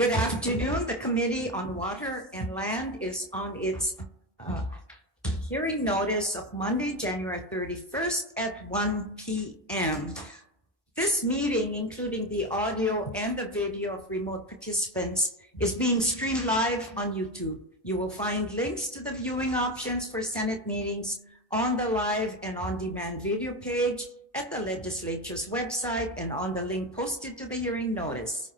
Good afternoon. The Committee on Water and Land is on its hearing notice of Monday, January 31st at 1 p.m. This meeting, including the audio and the video of remote participants, is being streamed live on YouTube. You will find links to the viewing options for Senate meetings on the live and on-demand video page at the legislature's website and on the link posted to the hearing notice.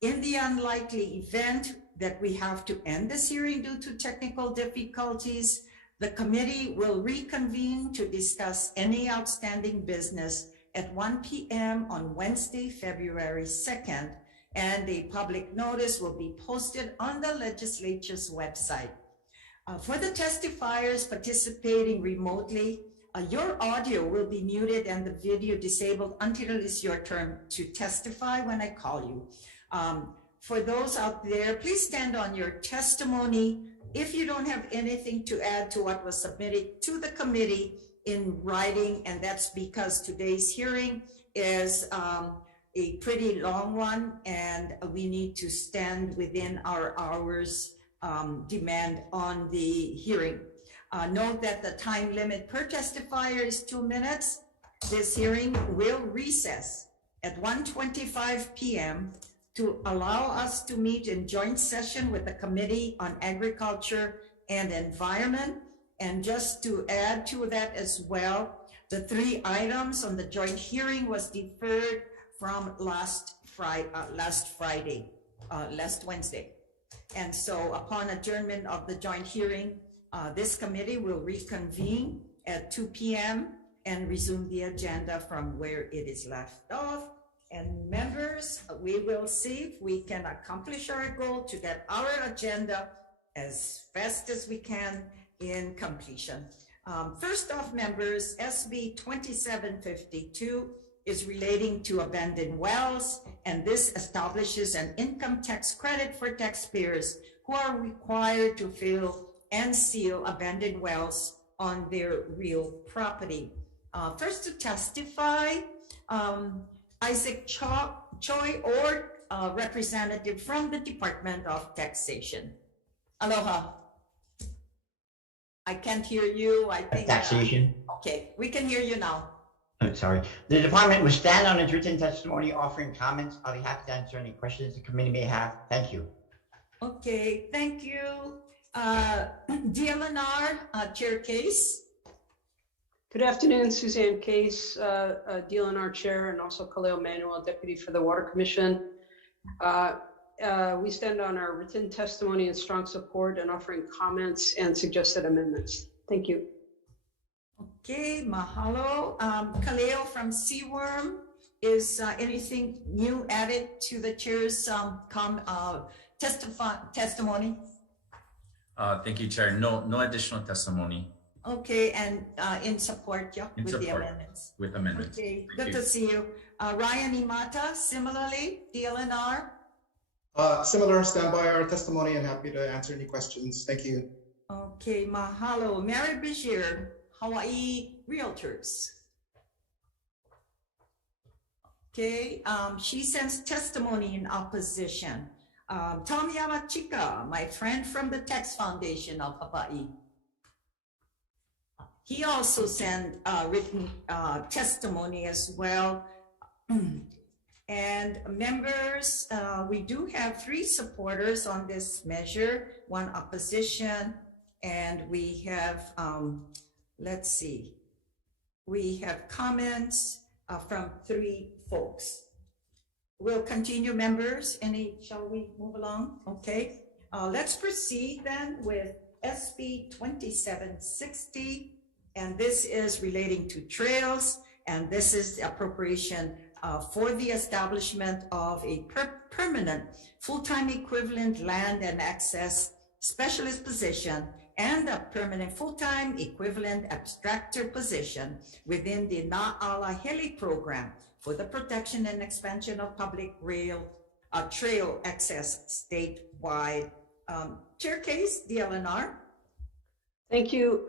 In the unlikely event that we have to end this hearing due to technical difficulties, the committee will reconvene to discuss any outstanding business at 1 p.m. on Wednesday, February 2nd, and a public notice will be posted on the legislature's website. For the testifiers participating remotely, your audio will be muted and the video disabled until it is your turn to testify when I call you. For those out there, please stand on your testimony if you don't have anything to add to what was submitted to the committee in writing, and that's because today's hearing is a pretty long one and we need to stand within our hours demand on the hearing. Note that the time limit per testifier is 2 minutes. This hearing will recess at 1:25 p.m. to allow us to meet in joint session with the Committee on Agriculture and Environment. And just to add to that as well, the 3 items on the joint hearing was deferred from last Wednesday. And so upon adjournment of the joint hearing, this committee will reconvene at 2 p.m. and resume the agenda from where it is left off. And members, we will see if we can accomplish our goal to get our agenda as fast as we can in completion. First off, members, SB 2752 is relating to abandoned wells, and this establishes an income tax credit for taxpayers who are required to fill and seal abandoned wells on their real property. First to testify, Isaac Choi, or representative from the Department of Taxation. Aloha. I can't hear you. I think taxation. Okay, we can hear you now. I'm sorry. The department will stand on its written testimony offering comments. I'll be happy to answer any questions the committee may have. Thank you. Okay, thank you. DLNR, Chair Case. Good afternoon, Suzanne Case, DLNR Chair, and also Kaleo Manuel, Deputy for the Water Commission. We stand on our written testimony and strong support and offering comments and suggested amendments. Thank you. Okay, mahalo. Kaleo from Seaworm, is anything new added to the chair's testimony? Thank you, Chair. No additional testimony. Okay, and in support, yeah, with the amendments. With amendments. Okay, good to see you. Ryan Imata, similarly, DLNR. Similar, stand by our testimony and happy to answer any questions. Thank you. Okay, mahalo. Mary Bashir, Hawai'i Realtors. Okay, she sends testimony in opposition. Tom Yamachika, my friend from the Tax Foundation of Hawaii. He also sent written testimony as well. And members, we do have 3 supporters on this measure, 1 opposition, and we have, let's see, we have comments from 3 folks. We'll continue, members. Shall we move along? Okay, let's proceed then with SB 2760. And this is relating to trails, and this is the appropriation for the establishment of a permanent full-time equivalent land and access specialist position and a permanent full-time equivalent abstractor position within the Na'alahele program for the protection and expansion of public trail access statewide. Chair Case, DLNR. Thank you,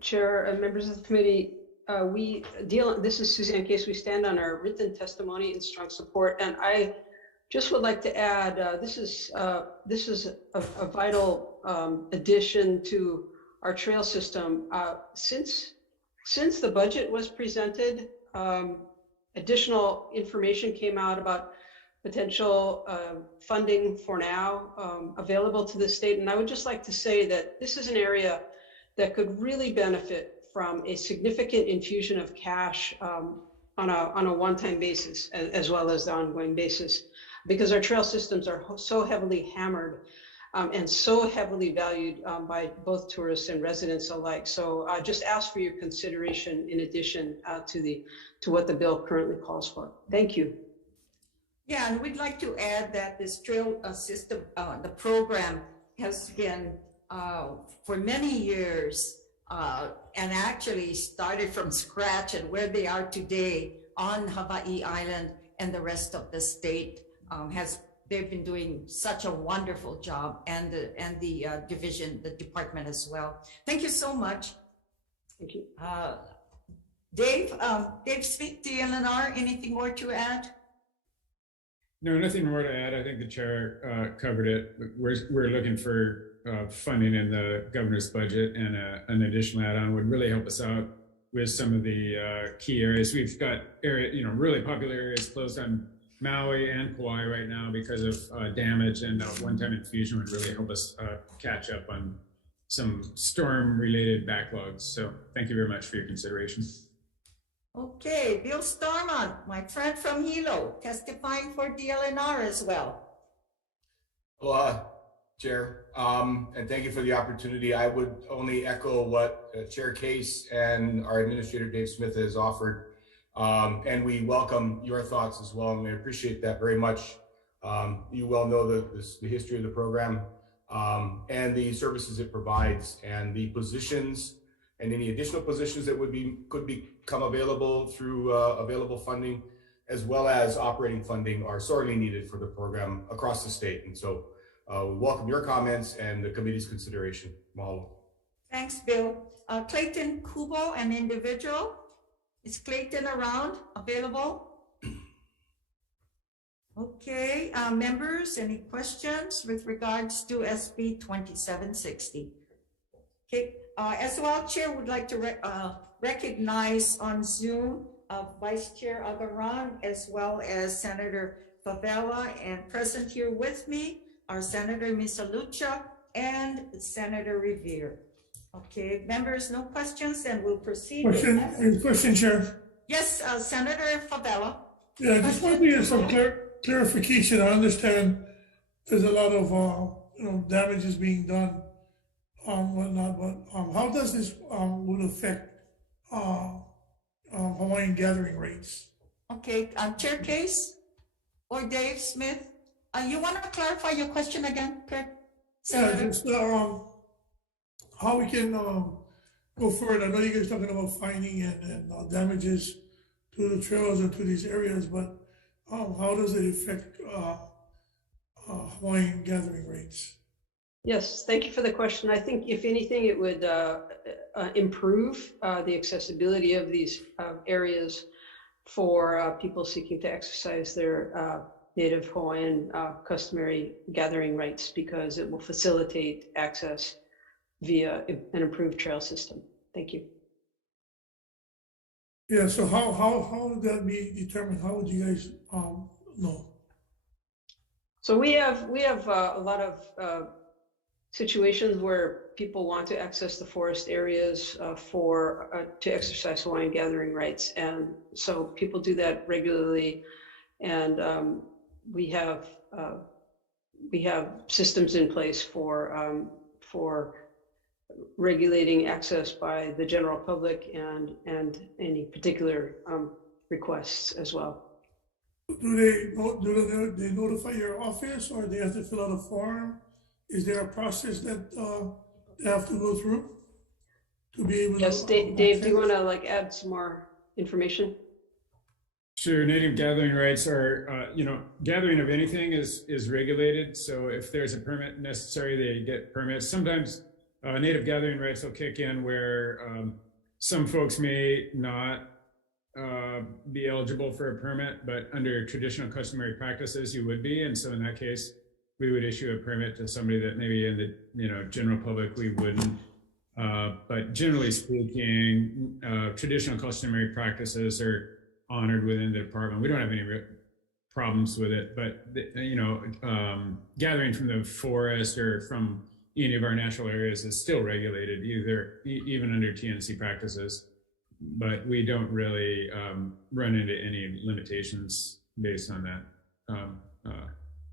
Chair and members of the committee. This is Suzanne Case. We stand on our written testimony in strong support, and I Just would like to add, this is a vital addition to our trail system. Since the budget was presented, additional information came out about potential funding for now available to the state. And I would just like to say that this is an area that could really benefit from a significant infusion of cash on a one-time basis, as well as the ongoing basis, because our trail systems are so heavily hammered and so heavily valued by both tourists and residents alike. So I just ask for your consideration in addition to what the bill currently calls for. Thank you. Yeah, and we'd like to add that this trail system, the program has been for many years and actually started from scratch, and where they are today on Hawai'i Island and the rest of the state they've been doing such a wonderful job, and the division, the department as well. Thank you so much. Thank you. Dave Smith, DLNR, anything more to add? No, nothing more to add. I think the chair covered it. We're looking for funding in the governor's budget, and an additional add-on would really help us out with some of the key areas. We've got really popular areas closed on Maui and Kauai right now because of damage, and one-time infusion would really help us catch up on some storm-related backlogs. So thank you very much for your consideration. Okay, Bill Starmont, my friend from Hilo, testifying for DLNR as well. Aloha, Chair, and thank you for the opportunity. I would only echo what Chair Case and our Administrator Dave Smith has offered. And we welcome your thoughts as well, and we appreciate that very much. You well know the history of the program and the services it provides, and the positions and any additional positions that could become available through available funding, as well as operating funding, are sorely needed for the program across the state. And so we welcome your comments and the committee's consideration. Mahalo. Thanks, Bill. Clayton Kubo, an individual. Is Clayton around, available? Okay, members, any questions with regards to SB 2760? Okay, as well, Chair would like to recognize on Zoom Vice Chair Agaran, as well as Senator Favela, and present here with me are Senator Misalucha and Senator Revere. Okay, members, no questions, and we'll proceed. Question, Chair. Yes, Senator Favela. Yeah, I just want to get some clarification. I understand there's a lot of damages being done, whatnot, but how does this would affect Hawaiian gathering rates? Okay, Chair Case or Dave Smith, you want to clarify your question again, Kirk? Yeah, just how we can go forward. I know you guys talking about finding and damages to the trails and to these areas, but how does it affect Hawaiian gathering rates? Yes, thank you for the question. I think if anything, it would improve the accessibility of these areas for people seeking to exercise their native Hawaiian customary gathering rights, because it will facilitate access via an improved trail system. Thank you. Yeah, so how would that be determined? How would you guys know? So we have a lot of situations where people want to access the forest areas to exercise Hawaiian gathering rights, and so people do that regularly, and we have systems in place for regulating access by the general public and any particular requests as well. Do they notify your office, or they have to fill out a form? Is there a process that they have to go through to be able to? Yes, Dave, do you want to add some more information? Sure. Native gathering rights are, gathering of anything is regulated. So if there's a permit necessary, they get permits. Sometimes native gathering rights will kick in where some folks may not be eligible for a permit, but under traditional customary practices, you would be. And so in that case, we would issue a permit to somebody that maybe in the general public we wouldn't. But generally speaking, traditional customary practices are honored within the department. We don't have any real problems with it, but gathering from the forest or from any of our natural areas is still regulated, even under TNC practices. But we don't really run into any limitations based on that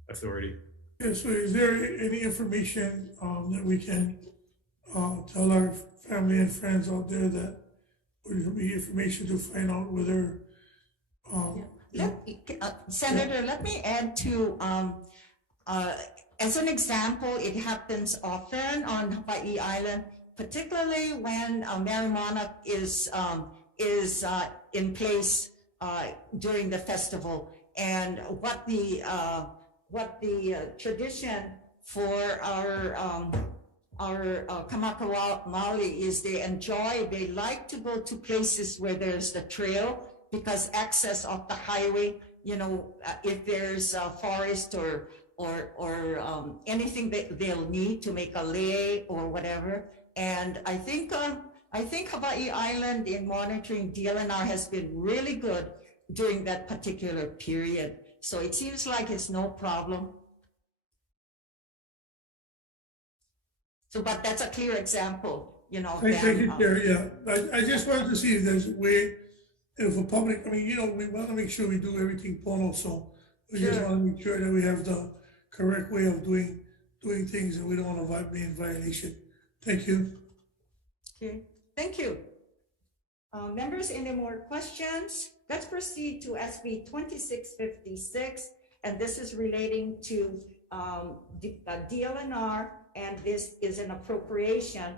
authority. Yeah, so is there any information that we can tell our family and friends out there that would be information to find out whether Senator, let me add to, as an example, it happens often on Hawaii Island, particularly when marijuana is in place during the festival. And what the tradition for our Kamakawa Maoli is they like to go to places where there's the trail, because access off the highway, if there's a forest or anything that they'll need to make a lei or whatever. And I think Hawaii Island in monitoring DLNR has been really good during that particular period. So it seems like it's no problem. So, but that's a clear example, Thank you, Chair. Yeah, I just wanted to see if there's a way, if a public, we want to make sure we do everything pono, so we just want to make sure that we have the correct way of doing things, and we don't want to be in violation. Thank you. Okay, thank you. Members, any more questions? Let's proceed to SB 2656, and this is relating to DLNR, and this is an appropriation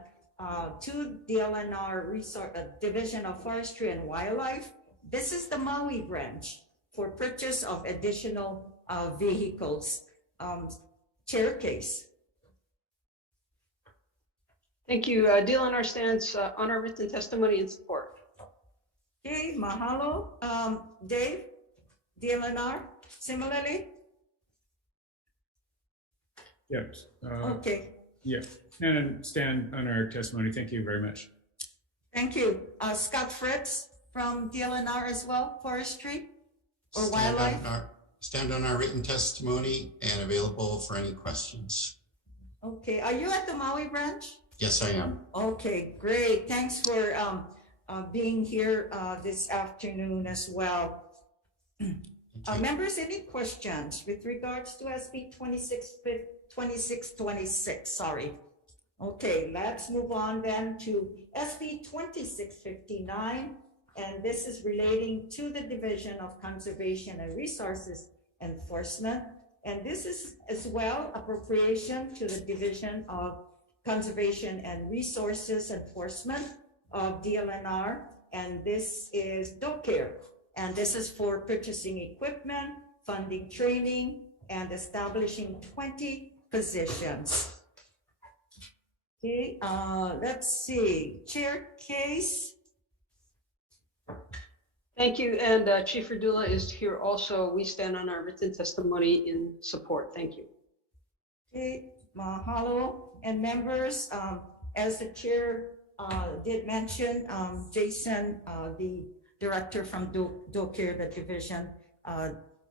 to DLNR Division of Forestry and Wildlife. This is the Maui branch for purchase of additional vehicles. Chair Case. Thank you. DLNR stands on our written testimony in support. Okay, mahalo. Dave, DLNR, similarly? Yep. Okay. Yeah, and stand on our testimony. Thank you very much. Thank you. Scott Fritz from DLNR as well, Forestry or Wildlife? Stand on our written testimony and available for any questions. Okay, are you at the Maui branch? Yes, I am. Okay, great. Thanks for being here this afternoon as well. Members, any questions with regards to SB 2626, sorry. Okay, let's move on then to SB 2659, and this is relating to the Division of Conservation and Resources Enforcement. And this is as well appropriation to the Division of Conservation and Resources Enforcement of DLNR, and this is DoCare. And this is for purchasing equipment, funding training, and establishing 20 positions. Okay, let's see, Chair Case. Thank you, and Chief Radula is here also. We stand on our written testimony in support. Thank you. Okay, mahalo. And members, as the chair did mention, Jason, the director from DoCare, the division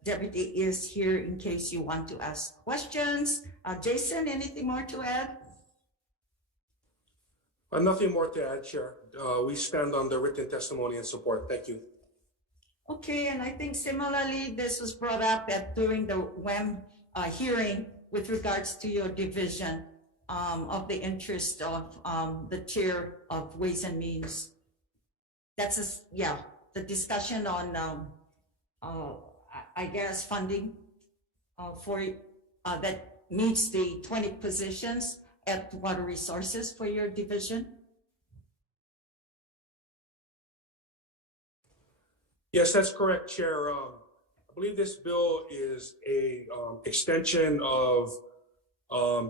deputy, is here in case you want to ask questions. Jason, anything more to add? Nothing more to add, Chair. We stand on the written testimony and support. Thank you. Okay, and I think similarly, this was brought up during the WEM hearing with regards to your division of the interest of the chair of Ways and Means. That's the discussion on, I guess, funding for that meets the 20 positions at Water Resources for your division. Yes, that's correct, Chair. I believe this bill is a extension of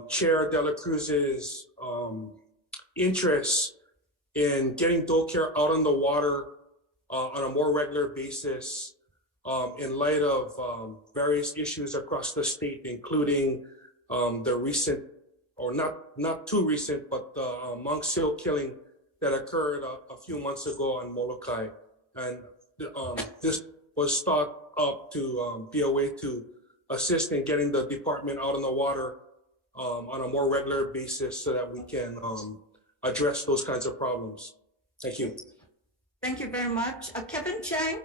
Chair Dela Cruz's interests in getting DoCare out on the water on a more regular basis in light of various issues across the state, including the recent, or not too recent, but the monk seal killing that occurred a few months ago on Molokai. And this was thought up to be a way to assist in getting the department out on the water on a more regular basis so that we can address those kinds of problems. Thank you. Thank you very much. Kevin Chang?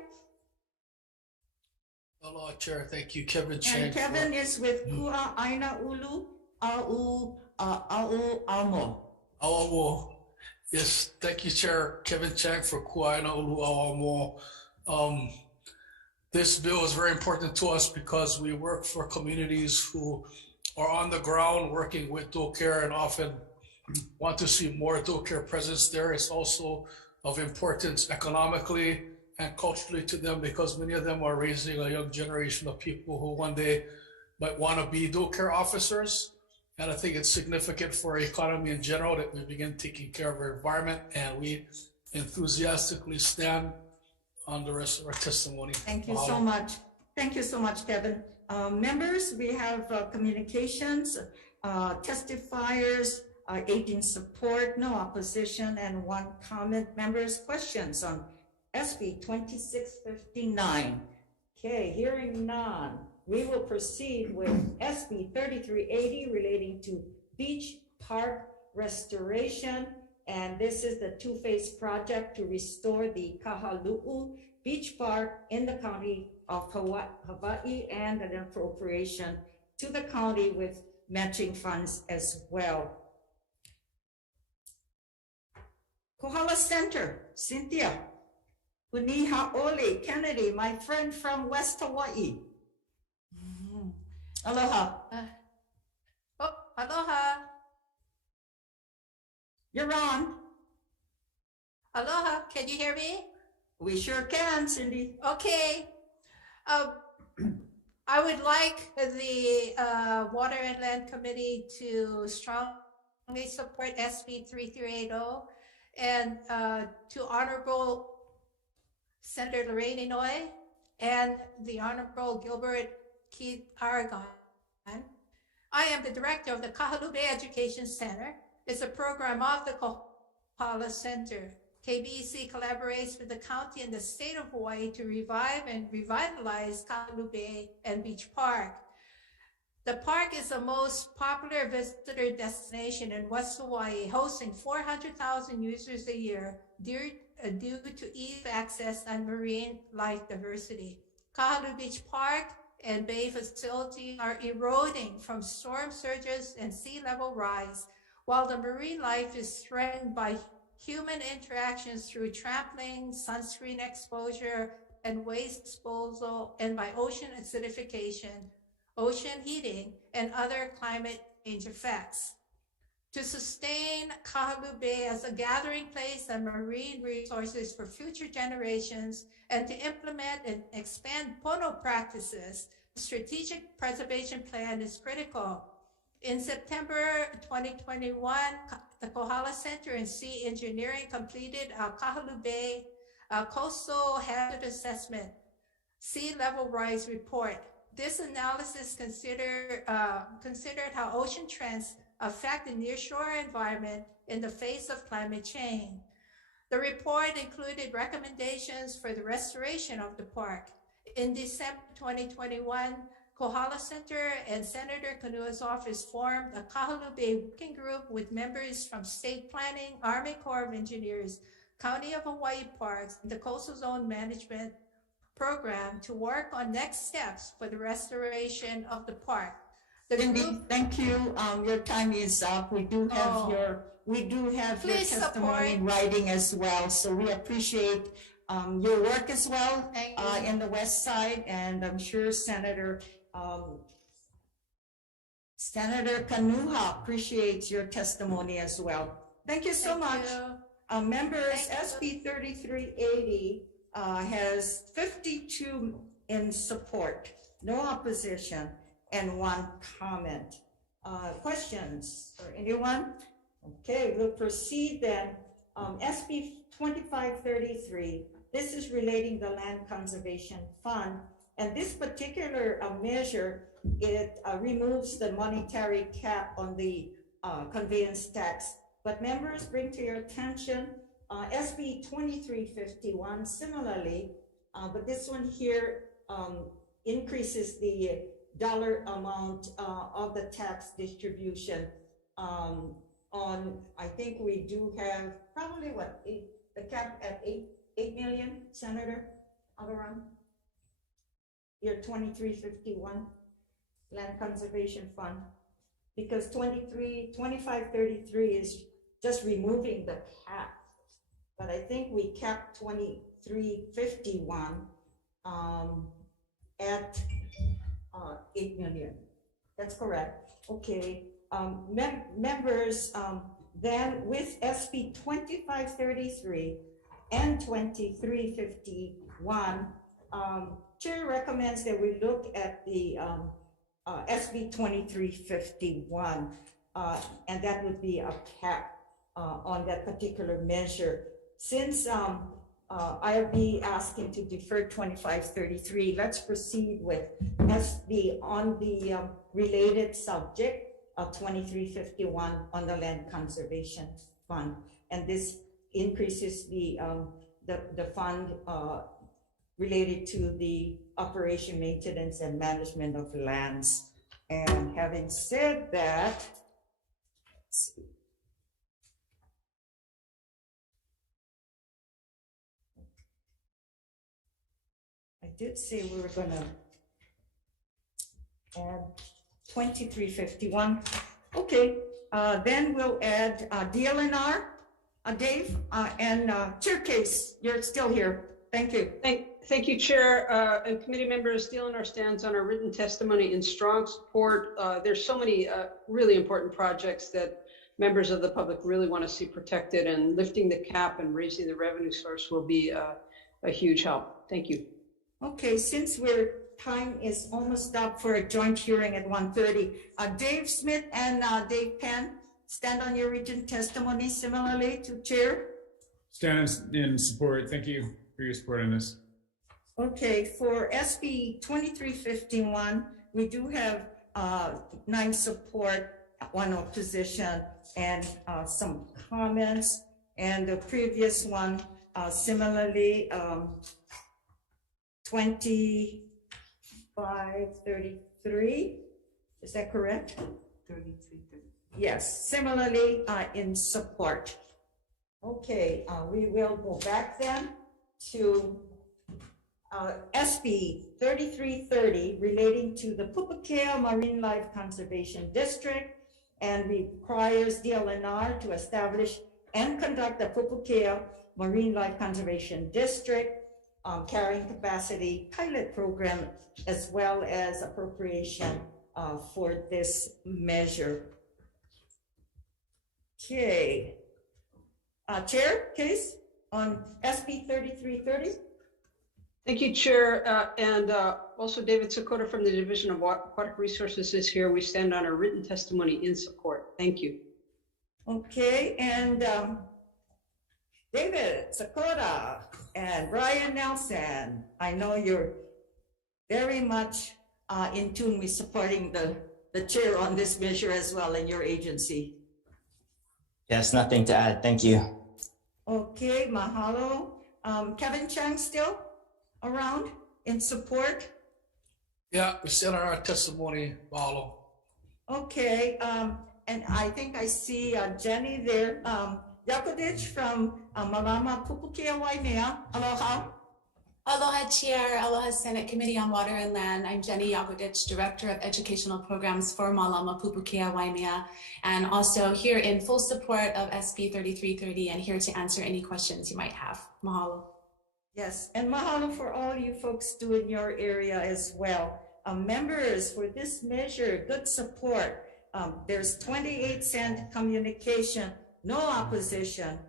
Hello, Chair. Thank you, Kevin Chang. And Kevin is with Kua Aina Ulu Au Amo. Auamo. Yes, thank you, Chair. Kevin Chang for Kua Aina Ulu Auamo. This bill is very important to us because we work for communities who are on the ground working with dual care and often want to see more dual care presence there. It's also of importance economically and culturally to them because many of them are raising a young generation of people who one day might want to be dual care officers. And I think it's significant for our economy in general that we begin taking care of our environment, and we enthusiastically stand on the rest of our testimony. Thank you so much. Thank you so much, Kevin. Members, we have communications, testifiers, 18 support, no opposition, and 1 comment. Members, questions on SB 2659. Okay, hearing none, we will proceed with SB 3380 relating to beach park restoration. And this is the 2-phase project to restore the Kahalu'u Beach Park in the county of Hawaii, and an appropriation to the county with matching funds as well. Kohala Center, Cynthia. Uniha Ole Kennedy, my friend from West Hawaii. Aloha. Aloha. You're on. Aloha. Can you hear me? We sure can, Cindy. Okay. I would like the Water and Land Committee to strongly support SB 3380 and to Honorable Senator Lorraine Inouye and the Honorable Gilbert Keith Aragon. I am the director of the Kahaluu Bay Education Center. It's a program of the Kohala Center. KBEC collaborates with the county and the state of Hawaii to revive and revitalize Kahaluu Bay and Beach Park. The park is the most popular visitor destination in West Hawaii, hosting 400,000 users a year due to ease of access and marine life diversity. Kahaluu Beach Park and Bay facilities are eroding from storm surges and sea level rise, while the marine life is threatened by human interactions through trampling, sunscreen exposure, and waste disposal, and by ocean acidification, ocean heating, and other climate change effects. To sustain Kahaluu Bay as a gathering place and marine resources for future generations, and to implement and expand pono practices, the strategic preservation plan is critical. In September 2021, the Kohala Center and Sea Engineering completed a Kahaluu Bay Coastal Hazard Assessment Sea Level Rise Report. This analysis considered how ocean trends affect the nearshore environment in the face of climate change. The report included recommendations for the restoration of the park. In December 2021, Kohala Center and Senator Kanua's office formed a Kahaluu Bay working group with members from state planning, Army Corps of Engineers, County of Hawaii Parks, and the Coastal Zone Management Program to work on next steps for the restoration of the park. Cindy, thank you. Your time is up. We do have your testimony in writing as well. So we appreciate your work as well in the West Side, and I'm sure Senator Kanuha appreciates your testimony as well. Thank you so much. Members, SB 3380 has 52 in support, no opposition, and 1 comment. Questions for anyone? Okay, we'll proceed then. SB 2533. this is relating the Land Conservation Fund. And this particular measure, it removes the monetary cap on the conveyance tax. But members, bring to your attention SB 2351 similarly, but this one here increases the dollar amount of the tax distribution on, I think we do have probably what, the cap at 8 million, Senator Alvarado? Year 2351 Land Conservation Fund, because 2533 is just removing the cap, but I think we capped 2351 at 8 million. That's correct. Okay, members, then with SB 2533 and 2351, Chair recommends that we look at the SB 2351, and that would be a cap on that particular measure. Since I'll be asking to defer 2533, let's proceed with SB on the related subject of 2351 on the Land Conservation Fund, and this increases the fund related to the operation, maintenance, and management of lands. And having said that, let's see. I did say we were gonna add 2351. Okay, then we'll add DLNR, Dave, and Chair Case, you're still here. Thank you. Thank you, Chair, and committee members. DLNR stands on our written testimony in strong support. There's so many really important projects that members of the public really want to see protected, and lifting the cap and raising the revenue source will be a huge help. Thank you. Okay, since time is almost up for a joint hearing at 1:30, Dave Smith and Dave Penn, stand on your written testimony similarly to Chair. Stand in support. Thank you for your support on this. Okay, for SB 2351, we do have 9 support, 1 opposition, and some comments. And the previous one, similarly, 2533, is that correct? 33. Yes, similarly in support. Okay, we will go back then to SB 3330 relating to the Pupukea Marine Life Conservation District, and requires DLNR to establish and conduct the Pupukea Marine Life Conservation District carrying capacity pilot program, as well as appropriation for this measure. Okay. Chair, Case, on SB 3330. Thank you, Chair. And also David Sakota from the Division of Aquatic Resources is here. We stand on a written testimony in support. Thank you. Okay, and David Sakota and Brian Nelson, I know you're very much in tune with supporting the chair on this measure as well in your agency. Yes, nothing to add. Thank you. Okay, mahalo. Kevin Chang still around in support? Yeah, we stand on our testimony, mahalo. Okay, and I think I see Jenny there. Yakudich from Malama Pupukea Waimea. Aloha. Aloha Chair, aloha Senate Committee on Water and Land. I'm Jenny Yakudich, Director of Educational Programs for Malama Pupukea Waimea, and also here in full support of SB 3330 and here to answer any questions you might have. Mahalo. Yes, and mahalo for all you folks do in your area as well. Members, for this measure, good support. There's 28-cent communication, no opposition,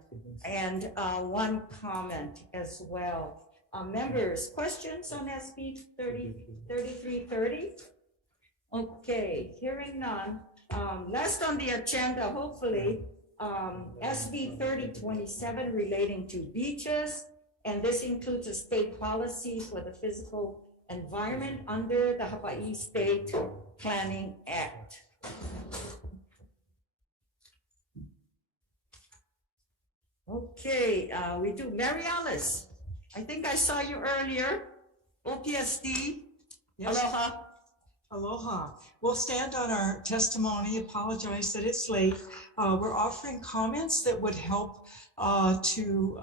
and 1 comment as well. Members, questions on SB 3330? Okay, hearing none. Last on the agenda, hopefully, SB 3027 relating to beaches And this includes a state policy for the physical environment under the Hawaii State Planning Act. Okay, we do Mary Alice. I think I saw you earlier. OPSD. Yes. Aloha. Aloha. We'll stand on our testimony, apologize that it's late. We're offering comments that would help to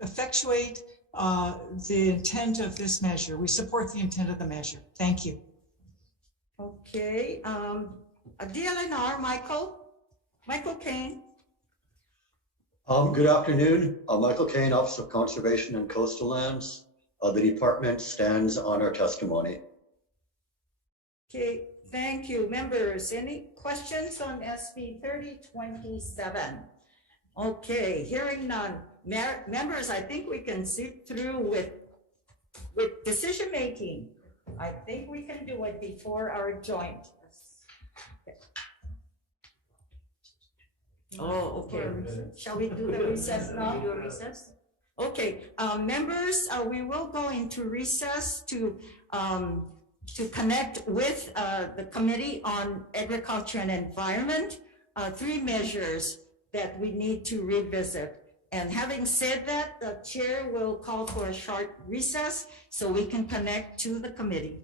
effectuate the intent of this measure. We support the intent of the measure. Thank you. Okay, a DLNR, Michael Kane. Good afternoon. Michael Kane, Office of Conservation and Coastal Lands. The department stands on our testimony. Okay, thank you. Members, any questions on SB 3027? Okay, hearing none. Members, I think we can zip through with decision making. I think we can do it before our joint. Oh, okay. Shall we do the recess now? Do a recess? Okay, members, we will go into recess to connect with the Committee on Agriculture and Environment, 3 measures that we need to revisit. And having said that, the chair will call for a short recess so we can connect to the committee.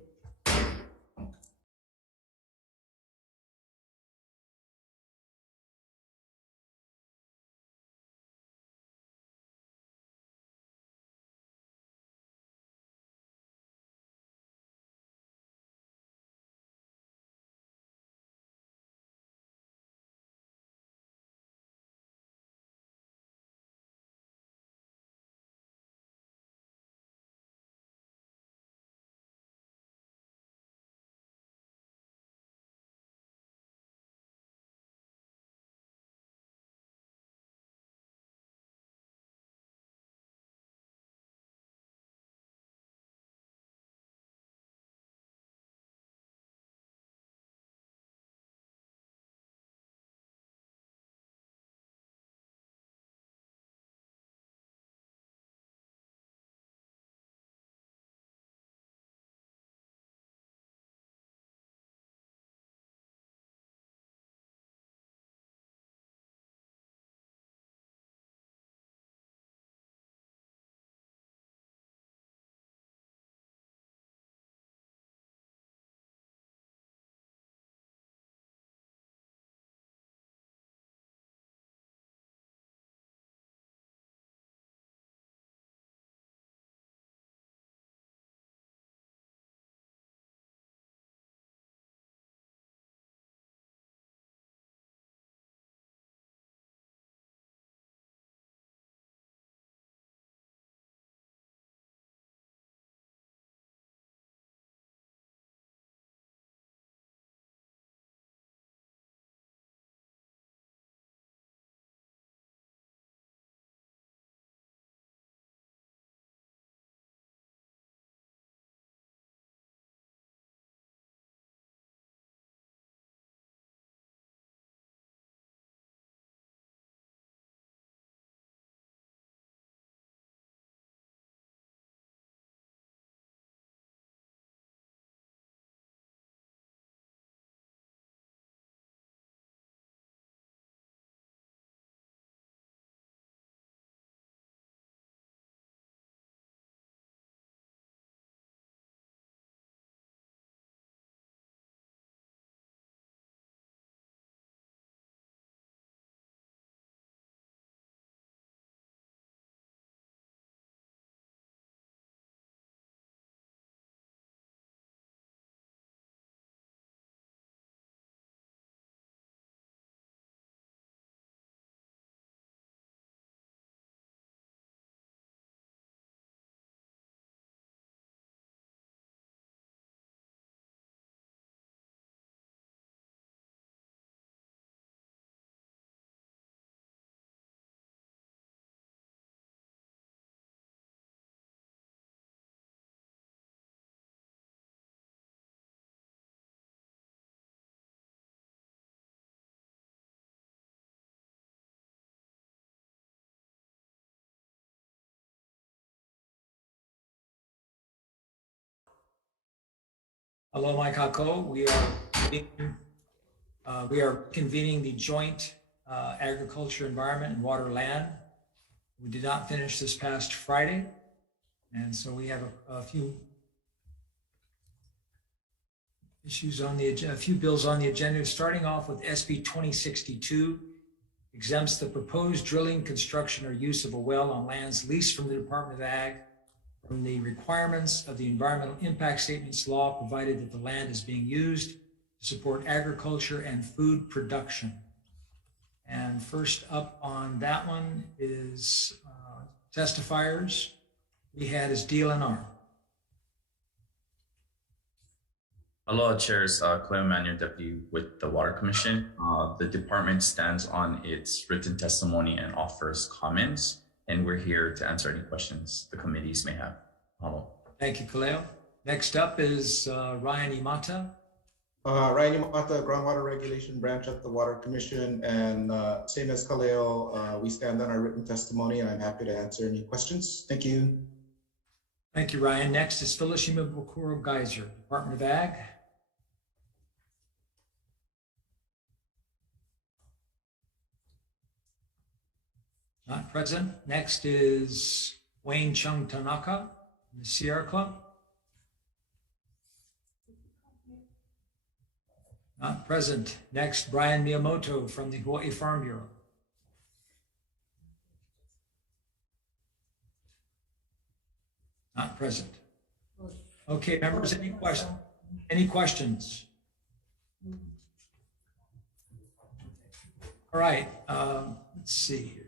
Aloha mai kākou. We are convening the joint agriculture, environment, and water land. We did not finish this past Friday. And so we have a few issues on the agenda, a few bills on the agenda, starting off with SB 2062, exempts the proposed drilling, construction, or use of a well on lands leased from the Department of Ag from the requirements of the environmental impact statements law, provided that the land is being used to support agriculture and food production. And first up on that one is testifiers. We had is DLNR. Aloha, Chairs. Cleo Manuel, Deputy with the Water Commission. The department stands on its written testimony and offers comments, and we're here to answer any questions the committees may have. Aloha. Thank you, Kaleo. Next up is Ryan Imata. Ryan Imata, Groundwater Regulation Branch at the Water Commission, and same as Kaleo, we stand on our written testimony, and I'm happy to answer any questions. Thank you. Thank you, Ryan. Next is Phyllis Shimabukuro Geyser, Department of Ag. Not present. Next is Wayne Chung Tanaka, the Sierra Club. Not present. Next, Brian Miyamoto from the Hawaii Farm Bureau. Not present. Okay, members, any questions? Any questions? All right, let's see here.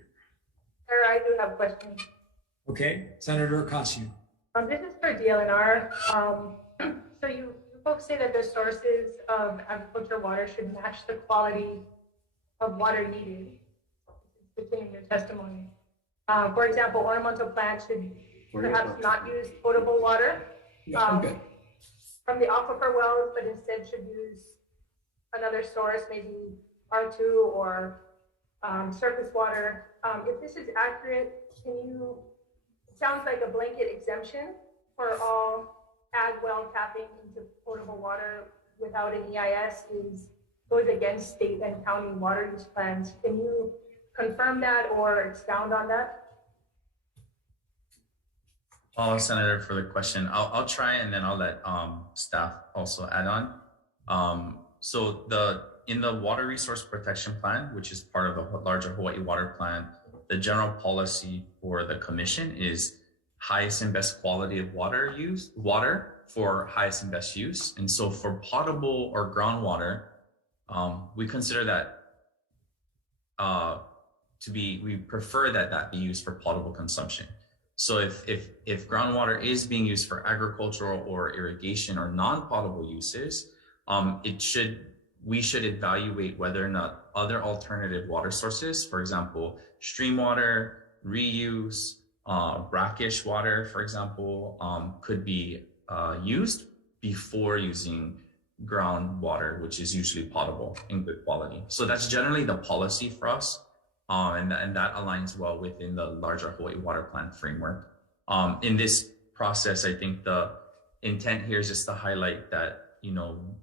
Sir, I do have questions. Okay, Senator Ocasio. This is for DLNR. So you folks say that the sources of agricultural water should match the quality of water needed. It's in your testimony. For example, ornamental plants should perhaps not use potable water from the aquifer wells, but instead should use another source, maybe R2 or surface water. If this is accurate, it sounds like a blanket exemption for all ag well tapping into potable water without an EIS goes against state and county water use plans. Can you confirm that or expound on that? Senator, for the question. I'll try, and then I'll let staff also add on. So in the Water Resource Protection Plan, which is part of the larger Hawaii Water Plan, the general policy for the commission is highest and best quality of water for highest and best use. And so for potable or groundwater, we consider that we prefer that be used for potable consumption. So if groundwater is being used for agricultural or irrigation or non-potable uses, we should evaluate whether or not other alternative water sources, for example, stream water, reuse, brackish water, for example, could be used before using groundwater, which is usually potable and good quality. So that's generally the policy for us. And that aligns well within the larger Hawaii Water Plan framework. In this process, I think the intent here is just to highlight that,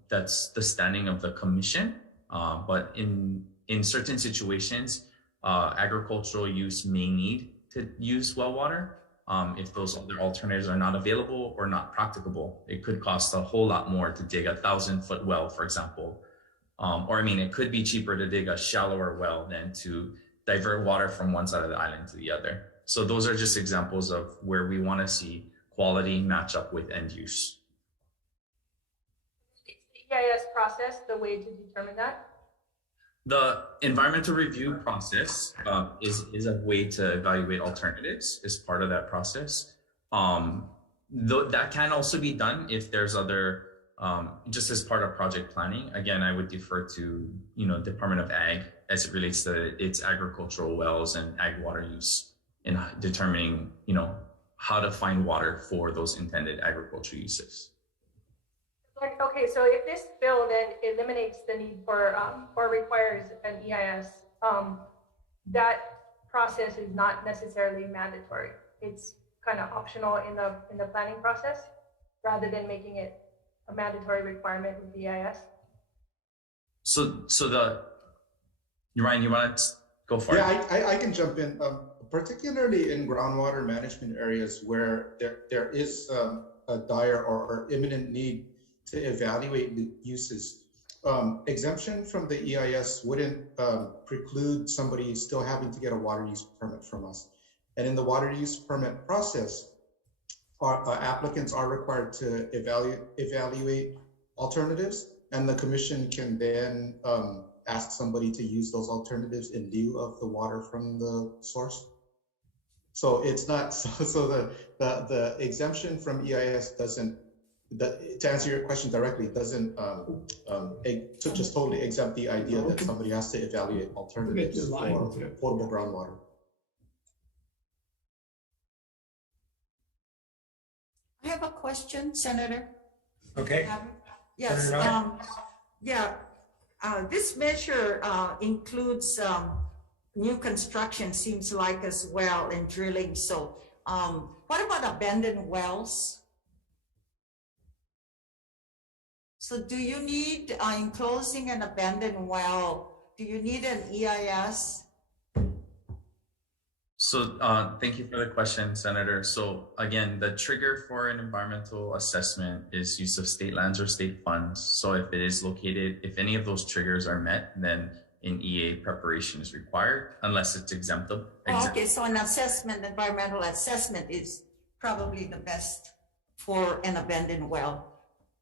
that's the standing of the commission. But in certain situations, agricultural use may need to use well water. If those other alternatives are not available or not practicable, it could cost a whole lot more to dig 1,000-foot well, for example. It could be cheaper to dig a shallower well than to divert water from one side of the island to the other. So those are just examples of where we want to see quality match up with end use. EIS process, the way to determine that? The environmental review process is a way to evaluate alternatives as part of that process. That can also be done if there's other, just as part of project planning. Again, I would defer to, Department of Ag as it relates to its agricultural wells and ag water use in determining, how to find water for those intended agricultural uses. Okay, so if this bill then eliminates the need for or requires an EIS, that process is not necessarily mandatory. It's kind of optional in the planning process rather than making it a mandatory requirement with the EIS? Ryan, you want to go for it? Yeah, I can jump in. Particularly in groundwater management areas where there is a dire or imminent need to evaluate the uses. Exemption from the EIS wouldn't preclude somebody still having to get a water use permit from us. And in the water use permit process, applicants are required to evaluate alternatives, and the commission can then ask somebody to use those alternatives in lieu of the water from the source. So it's not, so the exemption from EIS doesn't, to answer your question directly, doesn't just totally exempt the idea that somebody has to evaluate alternatives for potable groundwater. I have a question, Senator. Okay. Yes. Senator This measure includes new construction, seems like, as well, and drilling. So what about abandoned wells? So do you need, in closing an abandoned well, do you need an EIS? So thank you for the question, Senator. So again, the trigger for an environmental assessment is use of state lands or state funds. So if it is located, if any of those triggers are met, then an EA preparation is required, unless it's exemptable. Oh, okay, so an assessment, environmental assessment is probably the best for an abandoned well.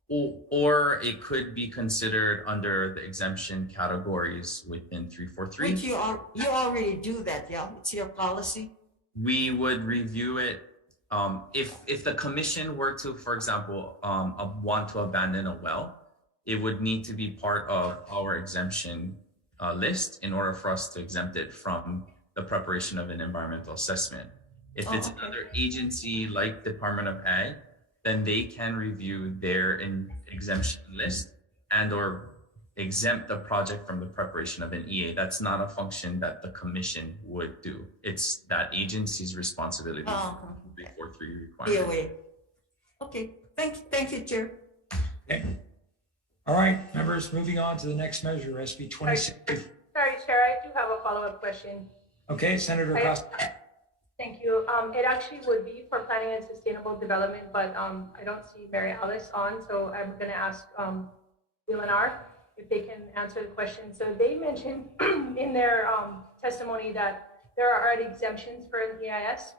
Or it could be considered under the exemption categories within 343. Which you already do that, yeah? It's your policy? We would review it if the commission were to, for example, want to abandon a well, it would need to be part of our exemption list in order for us to exempt it from the preparation of an environmental assessment. If it's another agency like Department of Ag, then they can review their exemption list and or exempt the project from the preparation of an EA. That's not a function that the commission would do. It's that agency's responsibility. 343 requirement. Okay, thank you, Chair. Okay. All right, members, moving on to the next measure, SB 2060. Sorry, Chair, I do have a follow-up question. Okay, Senator Costa. Thank you. It actually would be for planning and sustainable development, but I don't see Mary Alice on, so I'm going to ask DLNR if they can answer the question. So they mentioned in their testimony that there are already exemptions for an EIS.